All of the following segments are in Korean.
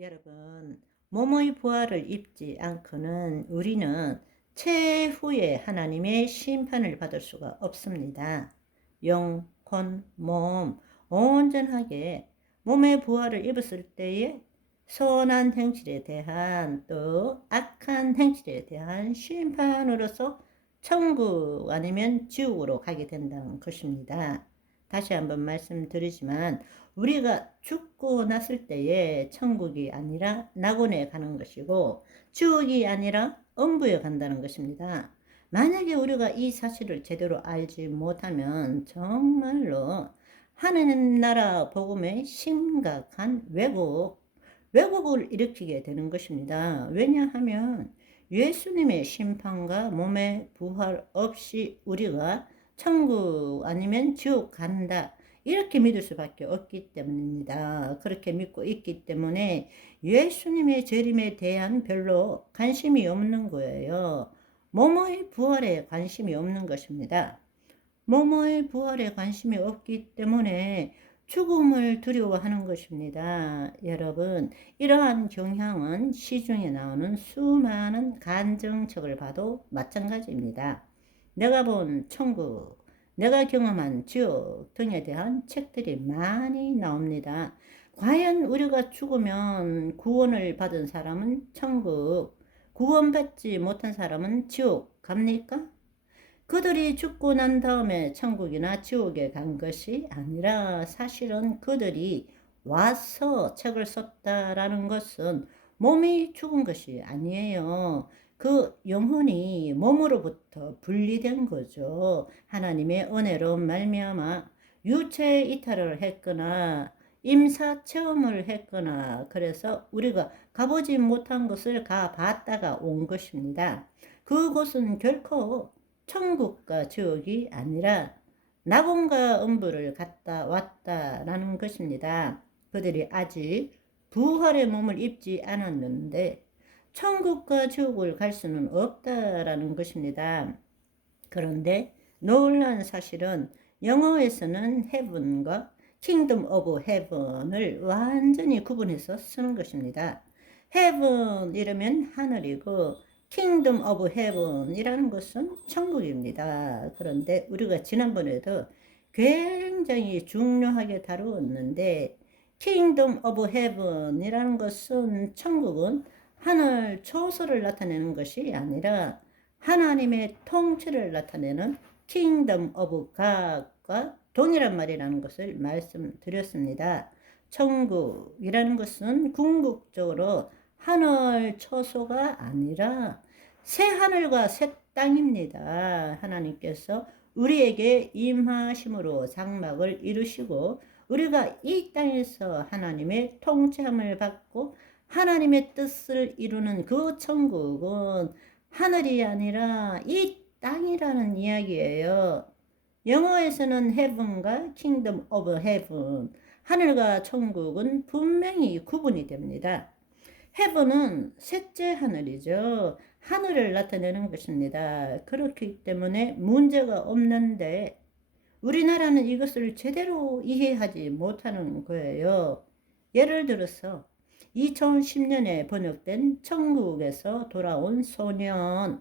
여러분, 몸의 부활을 입지 않고는 우리는 최후의 하나님의 심판을 받을 수가 없습니다. 영혼, 몸, 온전하게 몸의 부활을 입었을 때에 선한 행실에 대한 또 악한 행실에 대한 심판으로서 천국 아니면 지옥으로 가게 된다는 것입니다. 다시 한번 말씀드리지만 우리가 죽고 났을 때에 천국이 아니라 낙원에 가는 것이고 지옥이 아니라 음부에 간다는 것입니다. 만약에 우리가 이 사실을 제대로 알지 못하면 정말로 하느님 나라 복음의 심각한 왜곡을 일으키게 되는 것입니다. 왜냐하면 예수님의 심판과 몸의 부활 없이 우리가 천국 아니면 지옥 간다, 이렇게 믿을 수밖에 없기 때문입니다. 그렇게 믿고 있기 때문에 예수님의 재림에 대한 별로 관심이 없는 거예요. 몸의 부활에 관심이 없는 것입니다. 몸의 부활에 관심이 없기 때문에 죽음을 두려워하는 것입니다. 여러분, 이러한 경향은 시중에 나오는 수많은 간증책을 봐도 마찬가지입니다. 내가 본 천국, 내가 경험한 지옥 등에 대한 책들이 많이 나옵니다. 과연 우리가 죽으면 구원을 받은 사람은 천국, 구원받지 못한 사람은 지옥 갑니까? 그들이 죽고 난 다음에 천국이나 지옥에 간 것이 아니라 사실은 그들이 와서 책을 썼다라는 것은 몸이 죽은 것이 아니에요. 그 영혼이 몸으로부터 분리된 거죠. 하나님의 은혜로 말미암아 유체 이탈을 했거나 임사 체험을 했거나 그래서 우리가 가보지 못한 것을 가봤다가 온 것입니다. 그곳은 결코 천국과 지옥이 아니라 낙원과 음부를 갔다 왔다라는 것입니다. 그들이 아직 부활의 몸을 입지 않았는데 천국과 지옥을 갈 수는 없다라는 것입니다. 그런데 놀라운 사실은 영어에서는 heaven과 kingdom of heaven을 완전히 구분해서 쓰는 것입니다. heaven 이러면 하늘이고 kingdom of heaven 이라는 것은 천국입니다. 그런데 우리가 지난번에도 굉장히 중요하게 다루었는데 kingdom of heaven 이라는 것은 천국은 하늘 초소를 나타내는 것이 아니라 하나님의 통치를 나타내는 kingdom of God과 동일한 말이라는 것을 말씀드렸습니다. 천국이라는 것은 궁극적으로 하늘 초소가 아니라 새 하늘과 새 땅입니다. 하나님께서 우리에게 임하심으로 장막을 이루시고 우리가 이 땅에서 하나님의 통치함을 받고 하나님의 뜻을 이루는 그 천국은 하늘이 아니라 이 땅이라는 이야기예요. 영어에서는 heaven과 kingdom of heaven, 하늘과 천국은 분명히 구분이 됩니다. heaven은 셋째 하늘이죠. 하늘을 나타내는 것입니다. 그렇기 때문에 문제가 없는데 우리나라는 이것을 제대로 이해하지 못하는 거예요. 예를 들어서 2010년에 번역된 천국에서 돌아온 소년,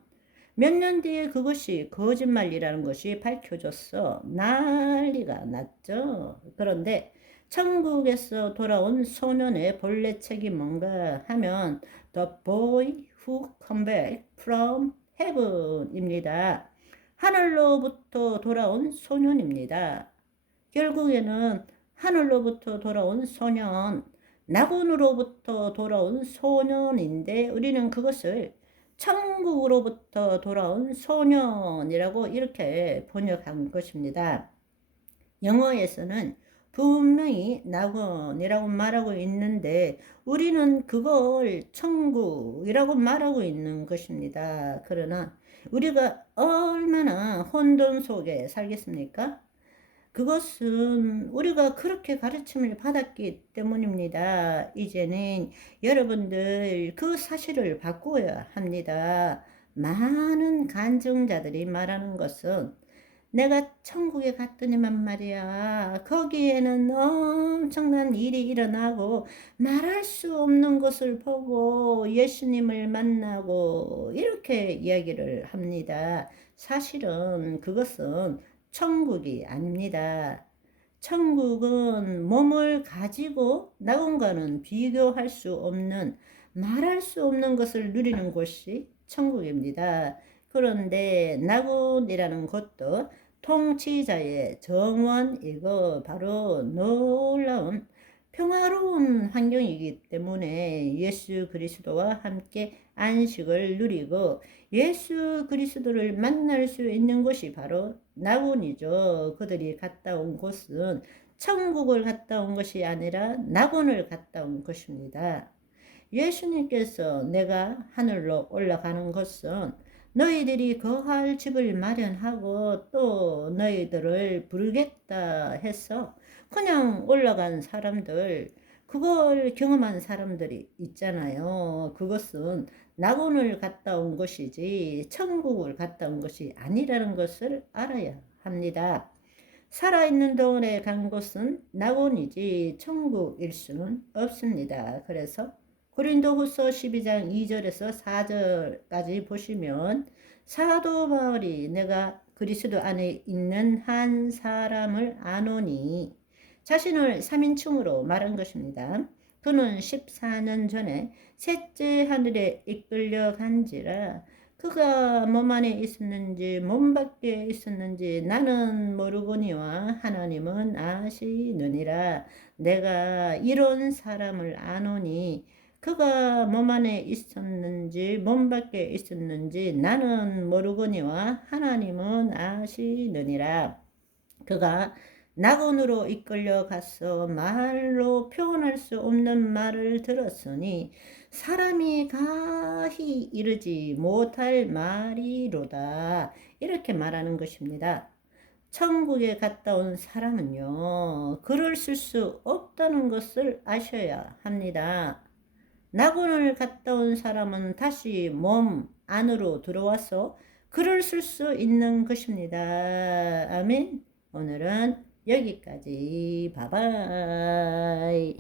몇 년 뒤에 그것이 거짓말이라는 것이 밝혀졌어. 난리가 났죠. 그런데 천국에서 돌아온 소년의 본래 책이 뭔가 하면 The Boy Who Come Back from Heaven입니다. 하늘로부터 돌아온 소년입니다. 결국에는 하늘로부터 돌아온 소년, 낙원으로부터 돌아온 소년인데 우리는 그것을 천국으로부터 돌아온 소년이라고 이렇게 번역한 것입니다. 영어에서는 분명히 낙원이라고 말하고 있는데 우리는 그걸 천국이라고 말하고 있는 것입니다. 그러나 우리가 얼마나 혼돈 속에 살겠습니까? 그것은 우리가 그렇게 가르침을 받았기 때문입니다. 이제는 여러분들 그 사실을 바꾸어야 합니다. 많은 간증자들이 말하는 것은 내가 천국에 갔더니만 말이야. 거기에는 엄청난 일이 일어나고 말할 수 없는 것을 보고 예수님을 만나고 이렇게 이야기를 합니다. 사실은 그것은 천국이 아닙니다. 천국은 몸을 가지고 낙원과는 비교할 수 없는 말할 수 없는 것을 누리는 곳이 천국입니다. 그런데 낙원이라는 것도 통치자의 정원이고 바로 놀라운 평화로운 환경이기 때문에 예수 그리스도와 함께 안식을 누리고 예수 그리스도를 만날 수 있는 곳이 바로 낙원이죠. 그들이 갔다 온 곳은 천국을 갔다 온 것이 아니라 낙원을 갔다 온 것입니다. 예수님께서 내가 하늘로 올라가는 것은 너희들이 거할 집을 마련하고 또 너희들을 부르겠다 해서 그냥 올라간 사람들, 그걸 경험한 사람들이 있잖아요. 그것은 낙원을 갔다 온 것이지 천국을 갔다 온 것이 아니라는 것을 알아야 합니다. 살아있는 동안에 간 곳은 낙원이지 천국일 수는 없습니다. 그래서 고린도후서 12장 2절에서 4절까지 보시면 사도 바울이 내가 그리스도 안에 있는 한 사람을 아노니 자신을 3인칭으로 말한 것입니다. 그는 14년 전에 셋째 하늘에 이끌려 간지라 그가 몸 안에 있었는지 몸 밖에 있었는지 나는 모르거니와 하나님은 아시느니라. 내가 이런 사람을 아노니 그가 몸 안에 있었는지 몸 밖에 있었는지 나는 모르거니와 하나님은 아시느니라. 그가 낙원으로 이끌려 가서 말로 표현할 수 없는 말을 들었으니 사람이 가히 이르지 못할 말이로다. 이렇게 말하는 것입니다. 천국에 갔다 온 사람은요, 글을 쓸 수 없다는 것을 아셔야 합니다. 낙원을 갔다 온 사람은 다시 몸 안으로 들어와서 글을 쓸 수 있는 것입니다. 아멘. 오늘은 여기까지. 바이바이.